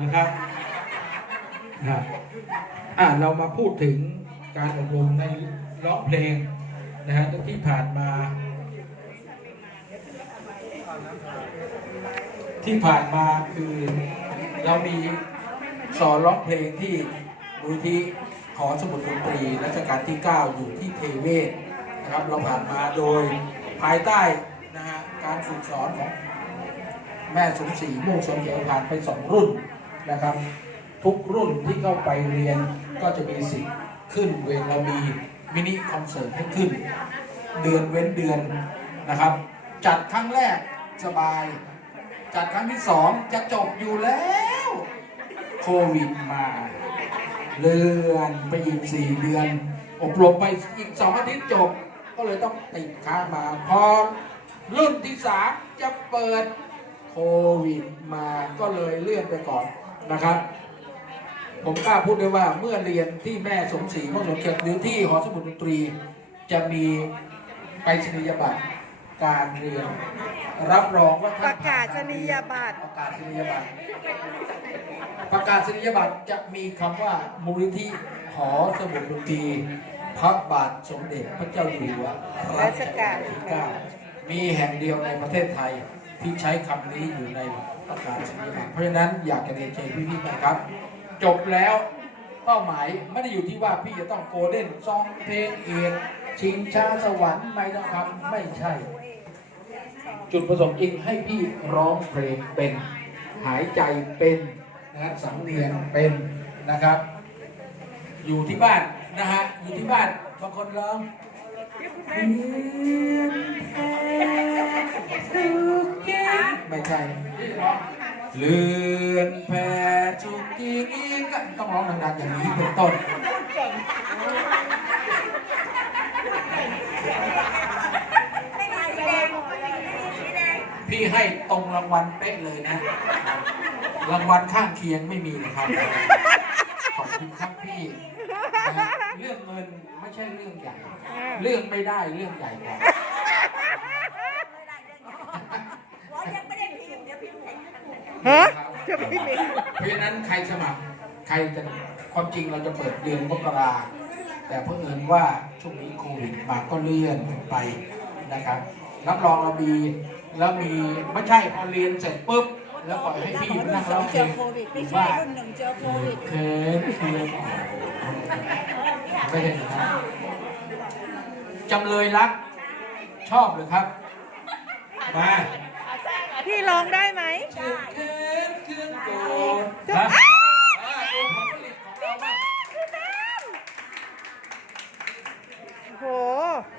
นะครับครับอะเรามาพูดถึงการอบรมในร้องเพลงนะฮะที่ผ่านมาที่ผ่านมาคือเรามีสอนร้องเพลงที่มูลที่หอสมุดดนตรีรัชกาลที่ 9 อยู่ที่เทเวศนะครับ เราผ่านมาโดยภายใต้นะฮะการฝึกสอนของแม่สมศรีม่วงสนเขียวผ่านไปสองรุ่น นะครับ ทุกรุ่นที่เข้าไปเรียนก็จะมีสิทธิ์ขึ้นเวลามีมินิคอนเสิร์ตให้ขึ้น เดือนเว้นเดือนนะครับ จัดครั้งแรกสบาย จัดครั้งที่สองจะจบอยู่แล้วโควิดมาเลื่อนไปอีกสี่เดือน อบรมไปอีกสองอาทิตย์จบ ก็เลยต้องติดค้างมา พอรุ่นที่สามจะเปิดโควิดมาก็เลยเลื่อนไปก่อน นะครับ ผมกล้าพูดได้ว่าเมื่อเรียนที่แม่สมศรีม่วงสนเขียหรือที่หอสมุดดนตรี จะมีไปชนียบัตรการเรียน รับรองว่าประกาศนียบัตรประกาศนียบัตรประกาศนียบัตรจะมีคำว่ามูลนิธิหอสมุดดนตรีพระบาทสมเด็จพระเจ้าอยู่หัวรัชกาลที่เก้ามีแห่งเดียวในประเทศไทย ที่ใช้คำนี้อยู่ในประกาศนียบัตรเพราะฉะนั้นอยากจะเรียนเชิญพี่ๆนะครับ จบแล้วเป้าหมายไม่ได้อยู่ที่ว่าพี่จะต้องโกลเด้นซองเพลงเอกชิงช้าสวรรค์ไม่ต้องคำไม่ใช่ จุดประสงค์จริงให้พี่ร้องเพลงเป็น หายใจเป็นนะครับสำเนียงเป็นนะครับ อยู่ที่บ้านนะฮะอยู่ที่บ้านบางคนร้อง ไม่ใช่เลื่อนแผ่ทุกทีก็ต้องร้องดังๆอย่างนี้เป็นต้นพี่ให้ตรงรางวัลเป๊ะเลยนะ รางวัลข้างเคียงไม่มีนะครับ ขอบคุณครับพี่นะเรื่องเงินไม่ใช่เรื่องใหญ่ เรื่องไม่ได้เรื่องใหญ่กว่า ฮะ จะไม่มีเพราะฉะนั้นใครสมัครใครจะความจริงเราจะเปิดเดือนมกราแต่เพื่อเอิญว่าช่วงนี้โควิดมาก็เลื่อนไปนะครับรับรองเรามีแล้วมีไม่ใช่พอเรียนเสร็จปุ๊บแล้วปล่อยให้พี่มานั่งร้องเพลงอยู่าเคินเคินไม่ใช่อย่างนั้นจำเลยรัก ชอบหรือครับมาพี่ร้องได้ไหม huh?